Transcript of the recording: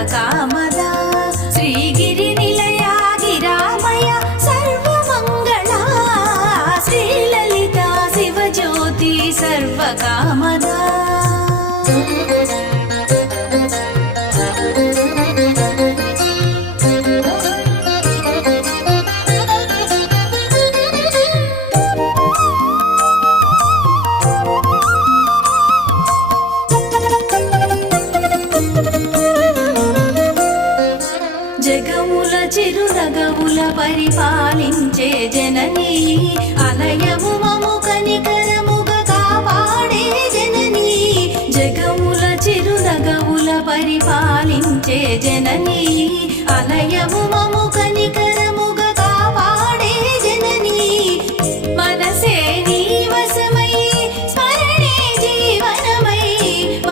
సర్వకామదా శ్రీగిరి నిలయా గిరామయ సర్వమంగళా శ్రీలలితా శివజ్యోతి సర్వకామదా జగముల చిరునగముల పరిపాలించే జననీ అలయము మము కనికరముగా కాపాడే జననీ జగముల చిరునగముల పరిపాలించే జననీ అలయము మము